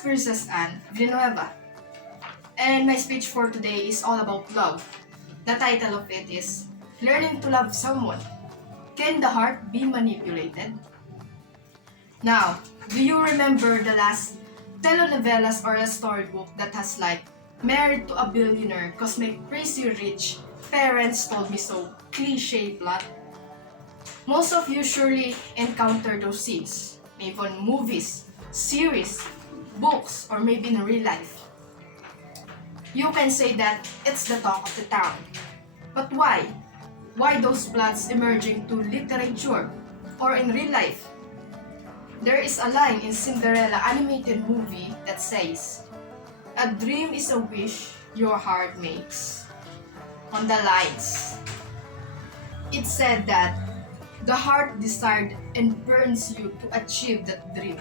Princess Anne Villanueva, and my speech for today is all about love. The title of it is Learning to Love Someone. Can the heart be manipulated? Now, do you remember the last telenovelas or a storybook that has like married to a billionaire cause my crazy rich parents told me so cliche plot? Most of you surely encounter those scenes, maybe on movies, series, books, or maybe in real life. You can say that it's the talk of the town. But why? Why those plots emerging to literature or in real life? There is a line in Cinderella animated movie that says, "A dream is a wish your heart makes." On the lines, it said that the heart desired and burns you to achieve that dream.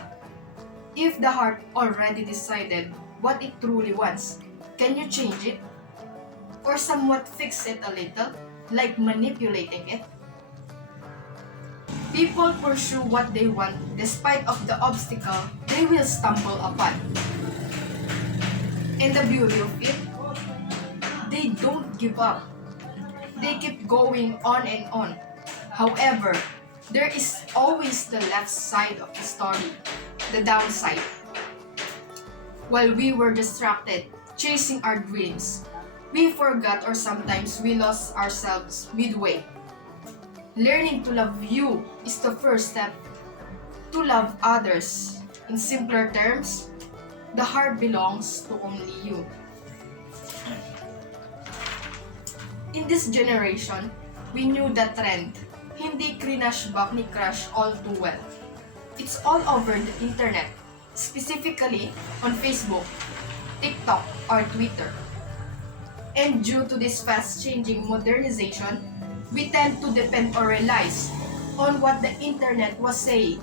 If the heart already decided what it truly wants, can you change it? Or somewhat fix it a little, like manipulating it? People pursue what they want despite of the obstacle they will stumble upon. And the beauty of it, they don't give up. They keep going on and on. However, there is always the left side of the story, the downside. While we were distracted, chasing our dreams, we forgot or sometimes we lost ourselves midway. Learning to love you is the first step to love others. In simpler terms, the heart belongs to only you. In this generation, we knew the trend. Hindi crinash back ni crush all too well. It's all over the internet, specifically on Facebook, TikTok, or Twitter. And due to this fast-changing modernization, we tend to depend or rely on what the internet was saying.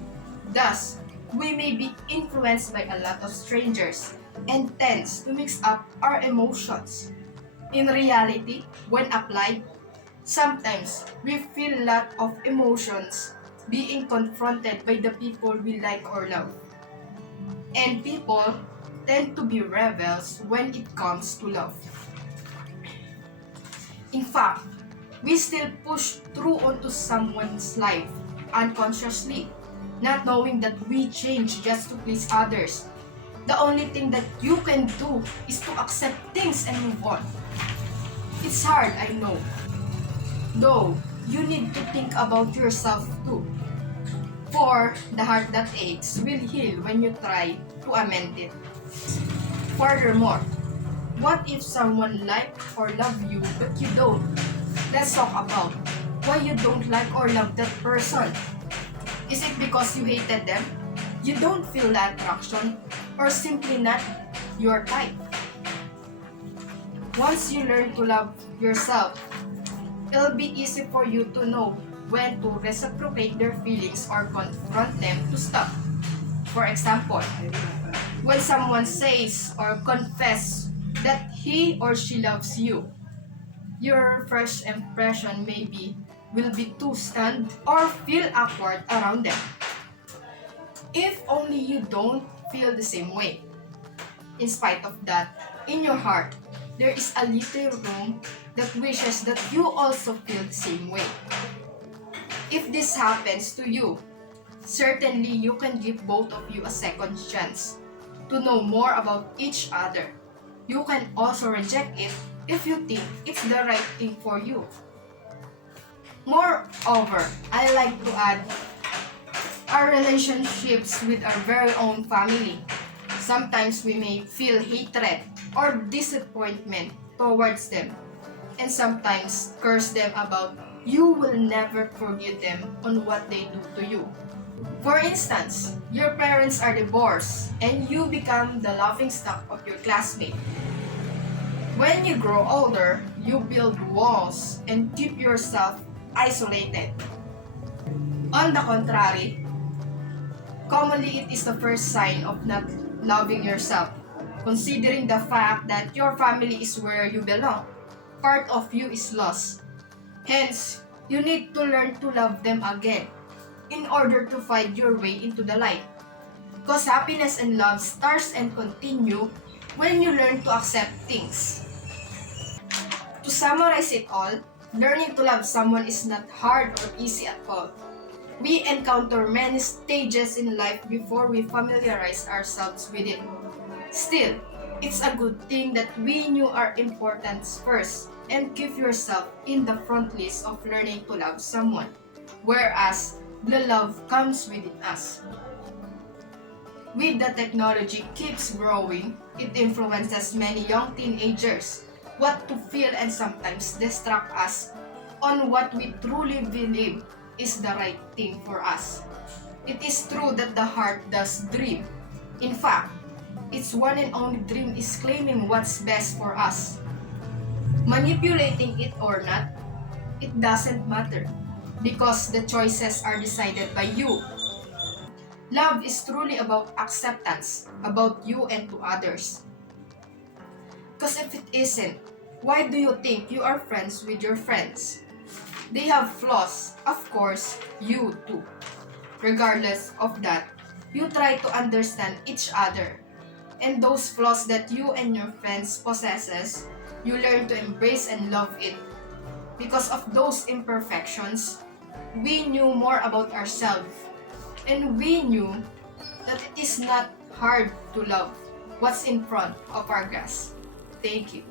Thus, we may be influenced by a lot of strangers and tends to mix up our emotions. In reality, when applied, sometimes we feel a lot of emotions being confronted by the people we like or love. And people tend to be rebels when it comes to love. In fact, we still push through onto someone's life unconsciously, not knowing that we change just to please others. The only thing that you can do is to accept things and move on. It's hard, I know. Though, you need to think about yourself too. For the heart that aches will heal when you try to amend it. Furthermore, what if someone like or love you but you don't? Let's talk about why you don't like or love that person. Is it because you hated them? You don't feel that attraction? Or simply not your type? Once you learn to love yourself, it'll be easy for you to know when to reciprocate their feelings or confront them to stop. For example, when someone says or confesses that he or she loves you, your first impression maybe will be to stand or feel awkward around them. If only you don't feel the same way. In spite of that, in your heart, there is a little room that wishes that you also feel the same way. If this happens to you, certainly you can give both of you a second chance to know more about each other. You can also reject it if you think it's the right thing for you. Moreover, I like to add our relationships with our very own family. Sometimes we may feel hatred or disappointment towards them, and sometimes curse them about you will never forgive them on what they do to you. For instance, your parents are divorced and you become the laughingstock of your classmate. When you grow older, you build walls and keep yourself isolated. On the contrary, commonly it is the first sign of not loving yourself, considering the fact that your family is where you belong. Part of you is lost. Hence, you need to learn to love them again in order to find your way into the light. Because happiness and love starts and continue when you learn to accept things. To summarize it all, learning to love someone is not hard or easy at all. We encounter many stages in life before we familiarize ourselves with it. Still, it's a good thing that we knew our importance first and keep yourself in the front list of learning to love someone, whereas the love comes within us. With the technology keeps growing, it influences many young teenagers what to feel and sometimes distract us on what we truly believe is the right thing for us. It is true that the heart does dream. In fact, its one and only dream is claiming what's best for us. Manipulating it or not, it doesn't matter because the choices are decided by you. Love is truly about acceptance, about you and to others. Because if it isn't, why do you think you are friends with your friends? They have flaws, of course, you too. Regardless of that, you try to understand each other. And those flaws that you and your friends possesses, you learn to embrace and love it. Because of those imperfections, we knew more about ourselves. And we knew that it is not hard to love what's in front of our grasp. Thank you.